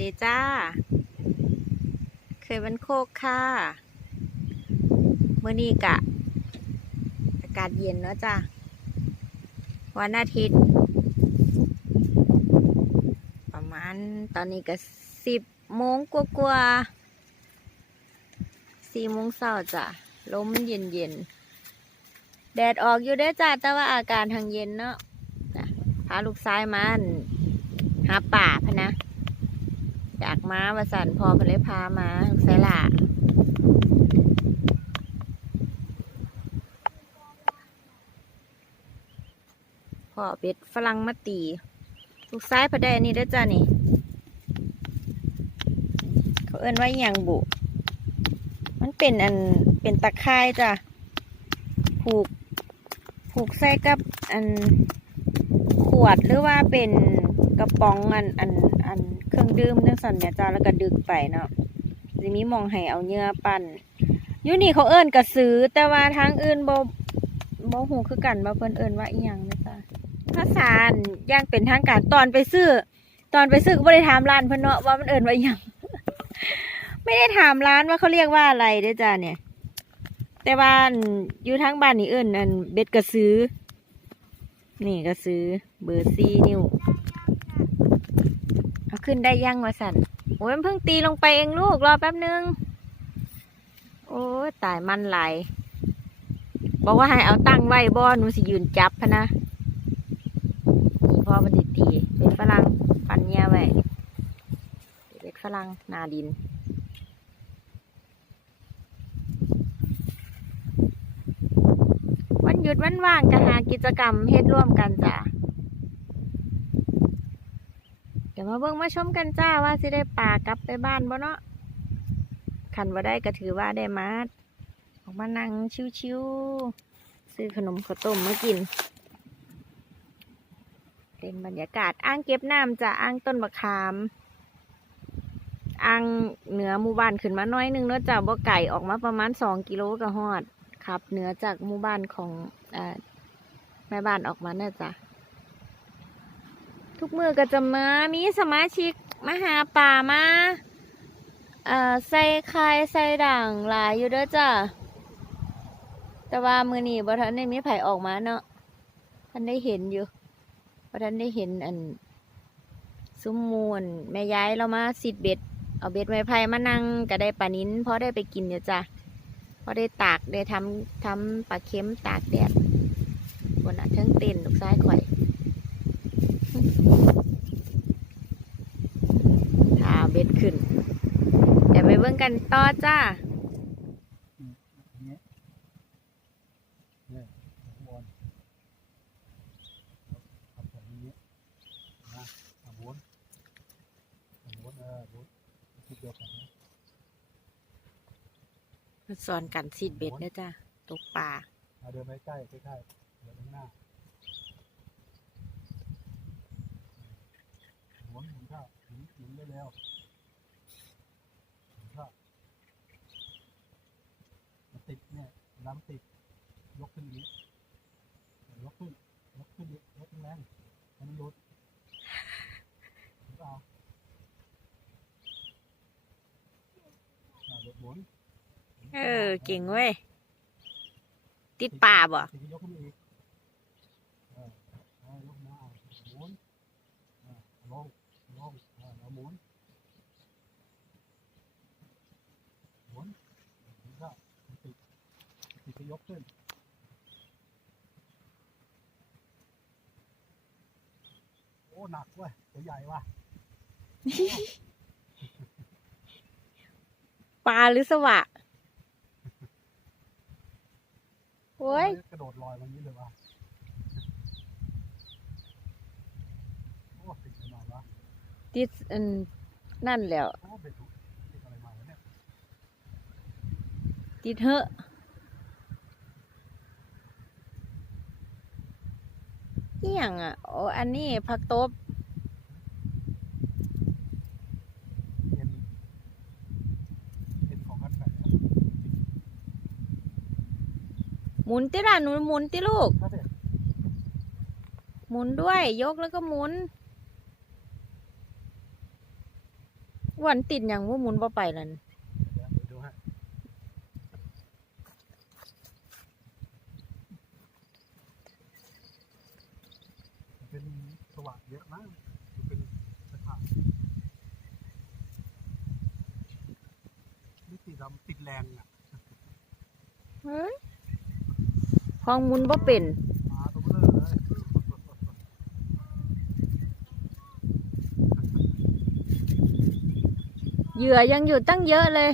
ดีจ้า เคยบันโคกค่ะเมื่อนี้กะ อากาศเย็นเนาะจ้าวันอาทิตย์ ประมาณตอนนี้ก็สิบโมงกว่าๆสี่โมงเช้าจ้ะลมเย็นเย็นๆแดดออกอยู่เด้จ้าแต่ว่าอากาศทางเย็นเนาะพาลูกซ้ายมาอั่นหาป่าพะนะ อยามาสันพอเพนเลยพามาลูกซ้ายหล่ะพ่อเบ็ดฝรั่งมาตีลูกซ้ายพอได้อันนี้ได้จ้านี่ เขาเอิ้นว่าอย่างบุ มันเป็นอันเป็นตะไคร่จ้ะผูกผูกใส่กับอันขวดหรือว่าเป็น กระป๋องอันอันอันเครื่องดื่มจังสั่นเนี่ยจ้าแล้วก็ดึกไปเนาะสิมีมองให้เอาเนื้อปั่นยูนี่เขาเอิ้นกระสือแต่ว่าทางอื่นบ่บ่ฮู้คือกันว่าเพิ่นเอิ้นว่าอีหยังนะจ้ะภาษาอย่างเป็นทางการตอนไปซื้อ ตอนไปซื้อก็ไม่ได้ถามร้านเพิ่นเนาะว่ามันเอิ้นว่าอีหยังไม่ได้ถามร้านว่าเขาเรียกว่าอะไรเด้จ้าเนี่ย แต่ว่าอยู่ทางบ้านนี่เอิ้นอันเบ็ดกระสือนี่กระสือเบอร์สี่นิ้ว ขึ้นได้ยังวะสันโอ้ยมันเพิ่งตีลงไปเองลูกรอแป๊บนึง โอ้ตายมันไหลบอกว่าให้เอาตั้งไว้บ่หนูสิยืนจับพะนะนี่พ่อมันติตีเป็นฝรั่งปันเนี้ยไว้เป็นฝรั่งนาดินวันหยุดวันว่างก็หากิจกรรมเฮ็ดร่วมกันจ้ะ เดี๋ยวมาเบิ่งมาชมกันจ้าว่าสิได้ป่ากลับไปบ้านบ่เนาะคันว่าได้ก็ถือว่าได้มาออกมานั่งชิวๆซื้อขนมข้าวต้มมากิน เป็นบรรยากาศอ่างเก็บน้ำจ้ะอ่างต้นมะขามอ่างเหนือหมู่บ้านขึ้นมาหน้อยนึงเนาะจ้ะบ่ไก่ออกมาประมาณสองกิโลก็ฮอดครับเหนือจากหมู่บ้านของเอ่อแม่บ้านออกมาเนี่ยจ้ะ ทุกมือก็จะมามีสมาชิกมาหาป่ามาอ่อใส่คายใส่ด่างหลายอยู่เด้อจ้ะแต่ว่ามือนี้บ่ทันได้มีไผ่ออกมาเนาะท่านได้เห็นอยู่บ่ทันได้เห็นอันซุ้มมูลแม่ย้ายเรามาสิดเบ็ด เอาเบ็ดไม้ไผ่มานั่งก็ได้ปลานิ้นเพอได้ไปกินอยู่จ้ะเพอได้ตากได้ทำทำปลาเค็มตากแดดบนน่ะทั้งเต้นลูกซ้ายข่อย ยวกันนะสอนกันซีดเบ็ดนะจ้าตกปลามาเดินไปใกล้ใกล้ๆเดินข้างหน้าหมุนหมุนเข้าหมุนหมุนเร็วๆหมุนเข้ามัน ติดเนี่ยเวลามันติดยกขึ้นอย่างนี้ยกขึ้นยกขึ้นดิยกแรงๆให้มันหลุดหรือเปล่าอ่าหลุดหมุนเออเก่งเว้ย ติดป่าบ่ทีนี้ยกขึ้นมาอีกเออเออยกมาหมุนเออลงลงเออแล้วหมุนหมุนหมุนก็ติด ติดก็ยกขึ้นโอ้หนักเว้ยตัวใหญ่ว่ะปลาหรือสวะโอ้ยกระโดดลอยมันนี้เลยว่ะโอ้ติดอะไรมาวะติดอันนั่นแหล้วโอ้เบ็ดถูกติดอะไรมาวะเนี่ยติดเหอะ อี่ยงอะโอ้อันนี้ผักตบเอ็นเอ็นของกันแผลหมุนติล่ะหนูหมุนติลูกถ้าเด็ดหมุนด้วย ยกแล้วก็หมุนวันติดอย่างว่าหมุนบ่ไปนั่นเดี๋ยวเดี๋ยวดูฮะมันเป็นสว่าง เยอะมากมันเป็นสถานนี่ติดดำติดแรงอะเฮ้ยของหมุนบ่เป็นมาตัวเบลอเลย เหยื่อยังอยู่ตั้งเยอะเลย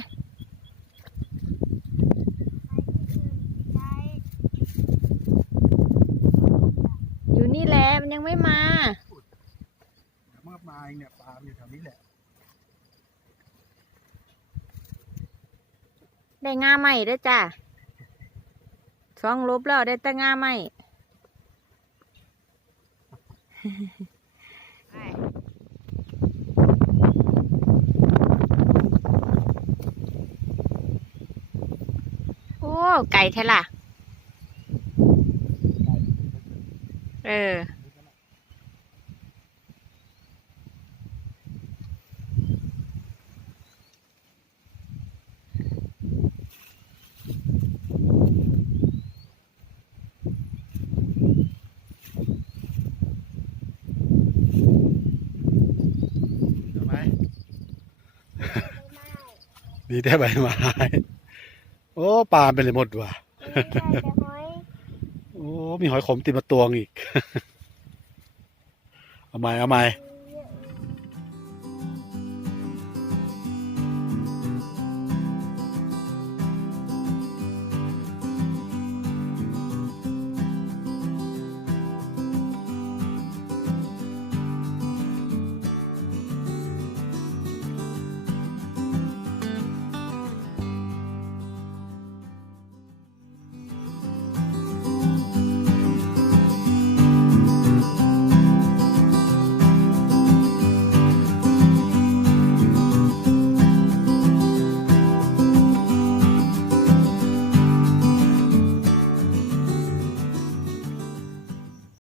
อยู่นี่แหละมันยังไม่มา เดี๋ยวมันก็มาเองเนี่ยปลามันอยู่แถวนี้แหละ ได้งาใหม่ด้วยจ้ะสองลบแล้วได้แต่งาใหม่โอ้ไก่เทล่ะ เออ มีแต่ใบไม้ โอ้ปลาเป็นเลยหมดว่ะโอ้ มีหอยขมติดมาตวงอีก เอาใหม่เอาใหม่